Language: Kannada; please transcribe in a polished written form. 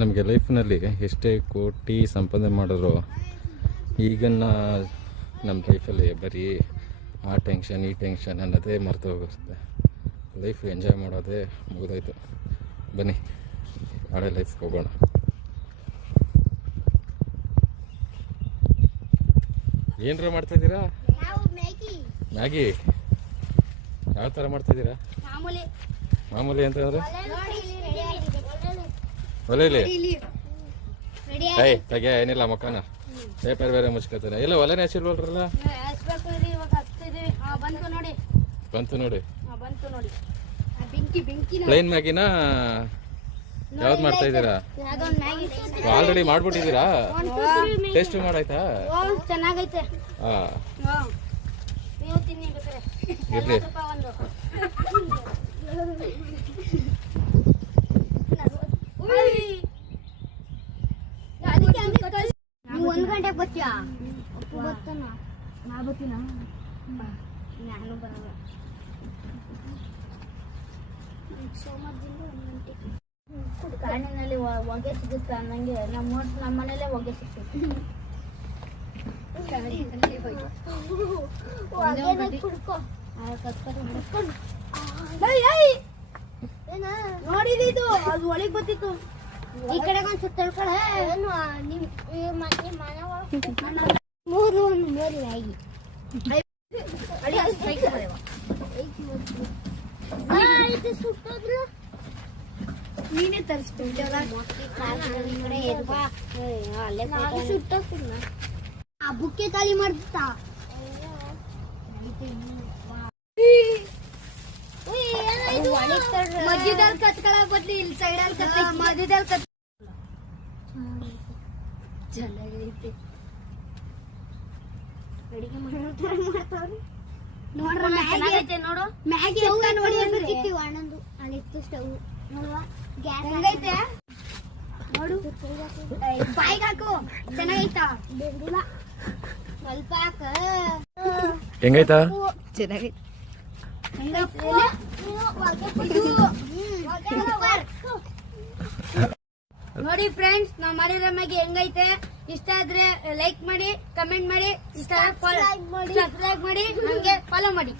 ನಮಗೆ ಲೈಫ್ನಲ್ಲಿ ಎಷ್ಟೇ ಕೋಟಿ ಸಂಪಾದನೆ ಮಾಡಿದ್ರು ಈಗನ್ನ ನಮ್ಮ ಲೈಫಲ್ಲಿ ಬರೀ ಆ ಟೆನ್ಷನ್ ಈ ಟೆನ್ಷನ್ ಅನ್ನೋದೇ ಮರೆತು ಹೋಗುತ್ತೆ. ಲೈಫ್ ಎಂಜಾಯ್ ಮಾಡೋದೇ ಮುಗಿದೋಯ್ತು. ಬನ್ನಿ ಹಳೆ ಲೈಫ್ಗೆ ಹೋಗೋಣ. ಏನರ ಮಾಡ್ತಾಯಿದ್ದೀರಾ? ಮ್ಯಾಗಿ ಯಾವ ಥರ ಮಾಡ್ತಾಯಿದ್ದೀರಾ? ಮಾಮೂಲಿ ಅಂತಂದ್ರೆ ಒಲೆಯಲ್ಲಿ ತೆಗೆ ಏನಿಲ್ಲ ಮಕ್ಕನ ಪೇಪರ್ ಬೇರೆ ಮುಚ್ಕೋತಾನೆ. ಎಲ್ಲ ಒಲೆನೇ ಹಚ್ಚಿಲ್ವಲ್ರಲ್ಲ? ಬಂತು ನೋಡಿ. ಪ್ಲೇನ್ ಮ್ಯಾಗಿನ ಯಾವ್ದು ಮಾಡ್ತಾ ಇದ್ದೀರಾ? ಆಲ್ರೆಡಿ ಮಾಡ್ಬಿಟ್ಟಿದ್ದೀರಾ? ಟೇಸ್ಟ್ ಮಾಡಾಯ್ತಾ? ಚೆನ್ನಾಗೈತೆ. ಇರ್ಲಿ. ನೀವು 1 ಗಂಟೆಗೆ ಬರ್ತೀಯಾ? ನಾ ಬರ್ತೀನ? ನಾನು ಬರಲ್ಲ. ಸೋಮವಾರದಿಂದ 1 ಗಂಟೆಗೆ ಕಾಡಿನಲ್ಲಿ ಹೊಗೆ ಸಿಗುತ್ತೆ ಅನ್ನಂಗೆ ನಮ್ಮ ಮನೇಲೆ ಹೊಗೆ ಸಿಗುತ್ತೆ. ನೋಡಿದ್ದು ಅದು ಒಳಗೆ ಬರ್ತಿತ್ತು. ಈ ಕಡೆ ಒಂದು ಸುತ್ತಳ್ಕೊಳ ಮೂರು ಮ್ಯಾಗಿ ನೀನೇ ತರಿಸ್ಬಿಟ್ಟಲ್ಲ. ಆ ಬುಕ್ಕೆ ಖಾಲಿ ಮಾಡ್ತಾ ಮಧ್ಯದಲ್ಲಿ ಕತ್ಕೊಳ ಬದ್ಲಿ ಇಲ್ಲಿ ಸೈಡಲ್ಲಿ ಮಧ್ಯದಲ್ಲಿ ಕತ್ ಚೆನ್ನಾಗೈತೆ. ಅಡಿಗೆ ಮಾಡ್ತಾವ್ರಿ ನೋಡ್ರ. ಮ್ಯಾಗಿ ನೋಡು. ಮ್ಯಾಗಿ ನೋಡಿ ಅಣ್ಣಂದು ಅಲ್ಲಿತ್ತು ಸ್ಟವ್ ನೋಡುವ. ಗ್ಯಾಸ್ ಹೆಂಗೈತೆ ನೋಡು. ಬಾಯಿಗೆ ಹಾಕು. ಚೆನ್ನಾಗೈತಾ? ಸ್ವಲ್ಪ ಹಾಕ. ಹೆಂಗೈತಾ? ಚೆನ್ನಾಗೈತೆ. ನೋಡಿ ಫ್ರೆಂಡ್ಸ್, ನಾವ್ ಮಾಡಿರೋ ಮ್ಯಾಗಿ ಹೆಂಗೈತೆ? ಇಷ್ಟ ಆದ್ರೆ ಲೈಕ್ ಮಾಡಿ, ಕಮೆಂಟ್ ಮಾಡಿ, ಸಬ್ಸ್ಕ್ರೈಬ್ ಮಾಡಿ, ನಮ್ಗೆ ಫಾಲೋ ಮಾಡಿ.